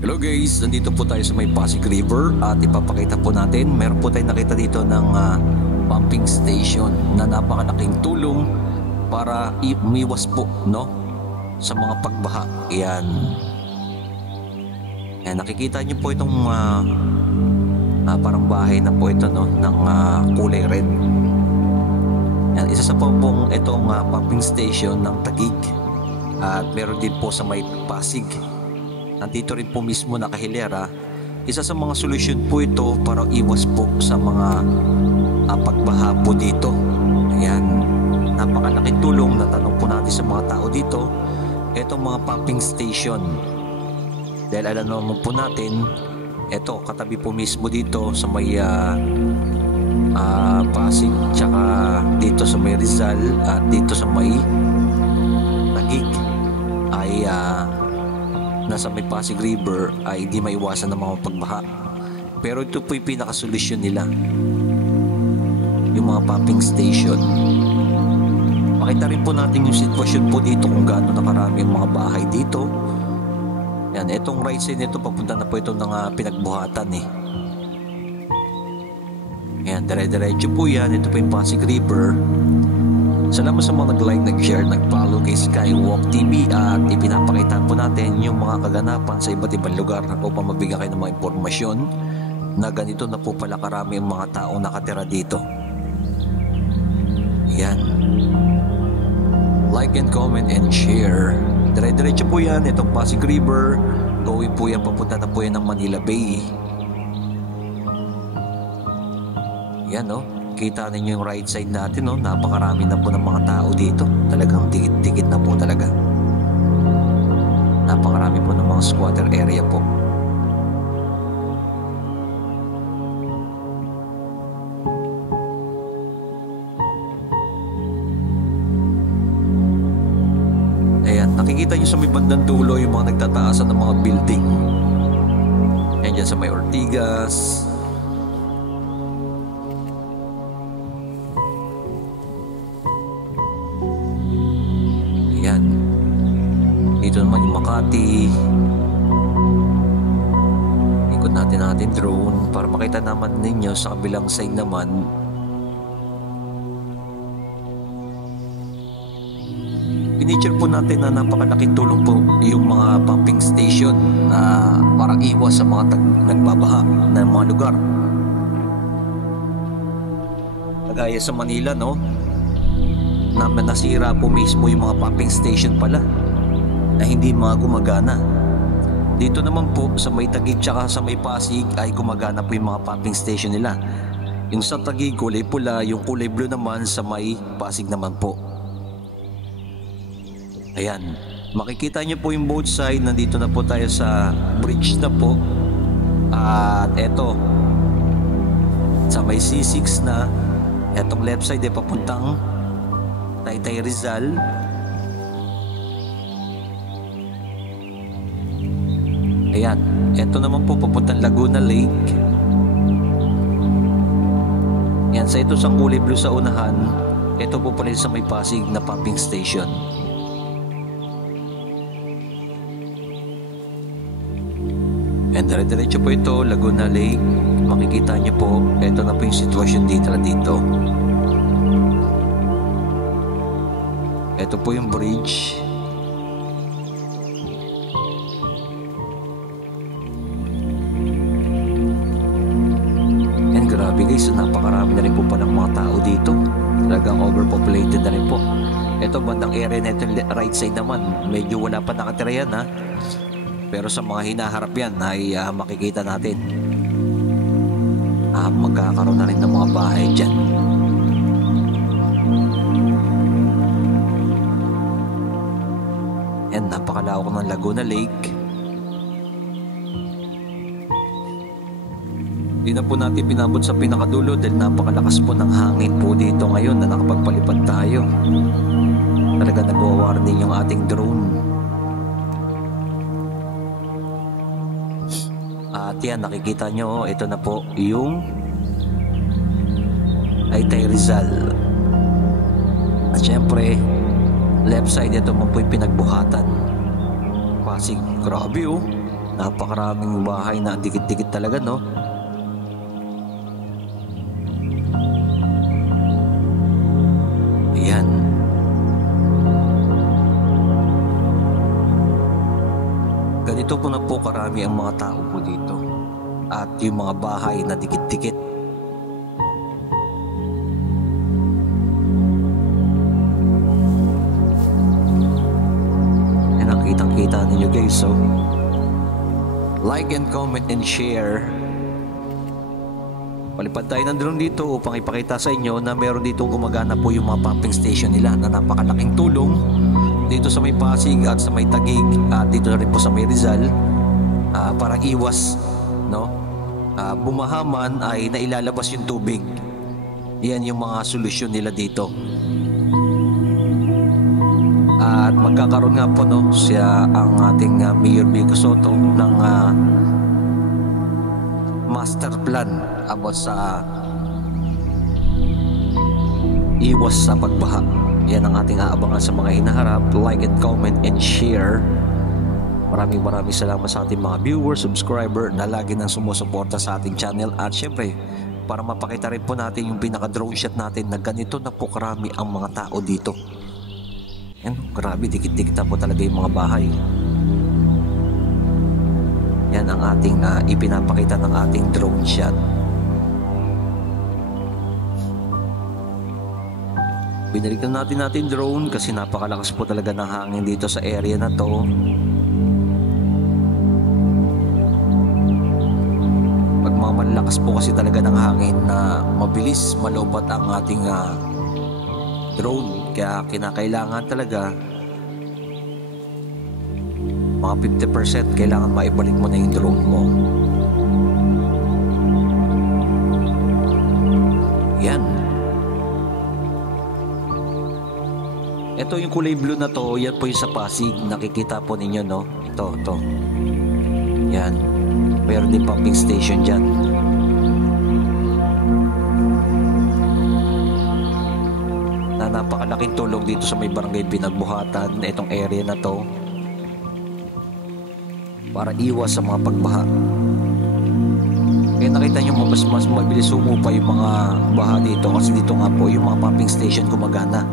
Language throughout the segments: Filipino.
Hello guys, nandito po tayo sa may Pasig River at ipapakita po natin, meron po tayong nakita dito ng pumping station na napakalaking tulong para umiwas po sa mga pagbaha. Yan, nakikita nyo po itong parang bahay na po ito ng kulay red. Yan, isa sa pong itong pumping station ng Taguig at meron din po sa may Pasig. Nandito rin po mismo nakahilera. Isa sa mga solusyon po ito para iwas po sa mga pagbaha po dito. Ayan, napakalaking tulong na tanong po natin sa mga tao dito. Itong mga pumping station, dahil alam naman po natin, ito katabi po mismo dito sa may Pasig, tsaka dito sa may Rizal at dito sa may Taguig ay nasa may Pasig River ay hindi maiwasan ng mga pagbaha. Pero ito po yung pinakasolusyon nila, yung mga pumping station. Makita rin po natin yung sitwasyon po dito kung gaano na karami yung mga bahay dito. Yan, itong right side nito papunta na po ito ng pinagbuhatan Yan, dire-diretso po yan. Ito po yung Pasig River. Salamat sa mga nag-like, nag-share, nag-follow kay Skywalk TV at ipinapakita po natin yung mga kaganapan sa iba't ibang lugar upang mabigyan kayo ng mga impormasyon na ganito na po pala karami ang mga taong nakatira dito. Yan. Like and comment and share. Dire-diretso po yan, itong Pasig River. Going po yan, papunta na po yan ng Manila Bay. Yan kita ninyo yung right side natin napakarami na po ng mga tao dito. Talagang dikit-dikit na po talaga. Napakarami po ng mga squatter area po. Ayan, nakikita nyo sa may bandang dulo yung mga nagtataasan ng mga building. Ayan dyan sa may Ortigas. Dito naman yung Makati. Ikot natin drone para makita naman ninyo sa kabilang side naman. Pinicture po natin na napakalaking tulong po yung mga pumping station na parang iwas sa mga nagbabaha na mga lugar. Kagaya sa Manila na nasira po mismo yung mga pumping station pala na hindi mga gumagana. Dito naman po sa may Taguig tsaka sa may Pasig ay gumagana po yung mga pumping station nila. Yung sa Taguig kulay pula, yung kulay blue naman sa may Pasig naman po. Ayan, makikita nyo po yung both side. Nandito na po tayo sa bridge na po. At eto, sa may C6 na, etong left side ay papuntang Taytay Rizal. Ayan, eto naman po papuntang Laguna Lake. Yan, sa ito sang kulay blue sa unahan, ito po pala sa may Pasig na pumping station. And dire-diretso po ito, Laguna Lake. Makikita nyo po, ito na po yung sitwasyon dito. Ito po yung bridge. Grabe guys, napakarami na rin po pa ng mga tao dito. Talagang overpopulated na rin po. Ito bandang area na ito, right side naman, medyo wala pa nakatira yan pero sa mga hinaharap yan ay makikita natin magkakaroon na rin ng mga bahay dyan. Yan, napakalawak ng Laguna Lake. Hindi na po natin pinabot sa pinakadulo dahil napakalakas po ng hangin po dito ngayon na nakapagpalipad tayo. Talaga nag-warning yung ating drone. At yan, nakikita nyo, ito na po yung Taytay Rizal. At syempre, left side ito mo po yung pinagbuhatan. Pasig, grabe Napakaraming bahay na dikit-dikit talaga, no? Ayan. Ganito po na po karami ang mga tao po dito. At yung mga bahay na dikit-dikit. Yan ang kitang-kita ninyo guys, so like and comment and share. Palipad tayo ng drone dito upang ipakita sa inyo na meron dito gumagana po yung mga pumping station nila na napakalaking tulong dito sa may Pasig at sa may Taguig at dito na rin po sa may Rizal, para iwas, no? Bumahaman ay nailalabas yung tubig. Yan yung mga solusyon nila dito. At magkakaroon nga po, no, siya ang ating Mayor Vico Sotto ng master plan about sa iwas sa pagbaha. Yan ang ating aabangan sa mga hinaharap. Like and comment and share. Maraming salamat sa ating mga viewers, subscriber na lagi nang sumusuporta sa ating channel. At syempre, para mapakita rin po natin yung pinaka-drone shot natin na ganito na po karami ang mga tao dito. Yan, grabe, dikit-dikit na po talaga yung mga bahay. Yan ang ating ipinapakita ng ating drone shot. Binalikan natin drone kasi napakalakas po talaga ng hangin dito sa area na to. Pagmamalakas po kasi talaga ng hangin na mabilis malobat ang ating drone. Kaya kinakailangan talaga mga 50% kailangan maibalik mo na yung drone mo. Yan. Ito yung kulay blue na to, yan po yung sa Pasig. Nakikita po ninyo, no? Ito. Yan. Meron din pumping station dyan. Na napakalaking tulong dito sa may barangay Pinagbuhatan, itong area na to, para iwas sa mga pagbaha. Kaya nakita nyo mas mabilis sumupa yung mga baha dito kasi dito nga po yung mga pumping station gumagana.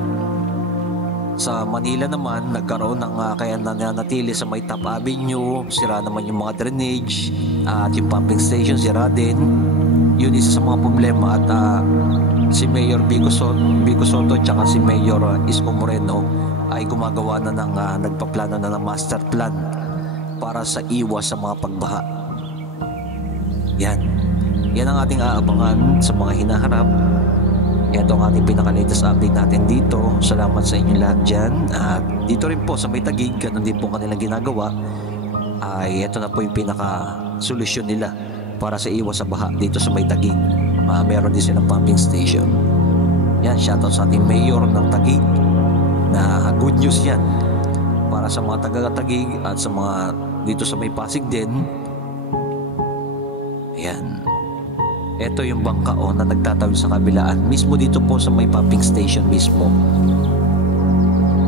Sa Manila naman, nagkaroon ng kaya nananatili sa may Top Avenue, sira naman yung mga drainage at yung pumping station sira din. Yun isa sa mga problema at si Mayor Vico Sotto at si Mayor Isko Moreno ay gumagawa na ng nagpaplano na ng master plan para sa iwas sa mga pagbaha. Yan ang ating aabangan sa mga hinaharap. Ito ang ating pinaka-latest update natin dito. Salamat sa inyo lahat dyan. At dito rin po sa may Taguig, ganun din po kanilang ginagawa. Ay ito na po yung pinaka-solusyon nila para sa iwas sa baha dito sa may Taguig. Meron din silang pumping station. Yan, shoutout sa ating mayor ng Taguig na good news yan para sa mga taga-Taguig at sa mga dito sa may Pasig din. Ayan. Ito yung bangka na nagtatawid sa kabilaan. Mismo dito po sa may pumping station mismo.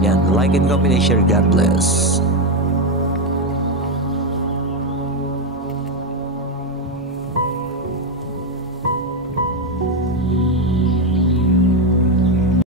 Yan. Like and comment and share. God bless.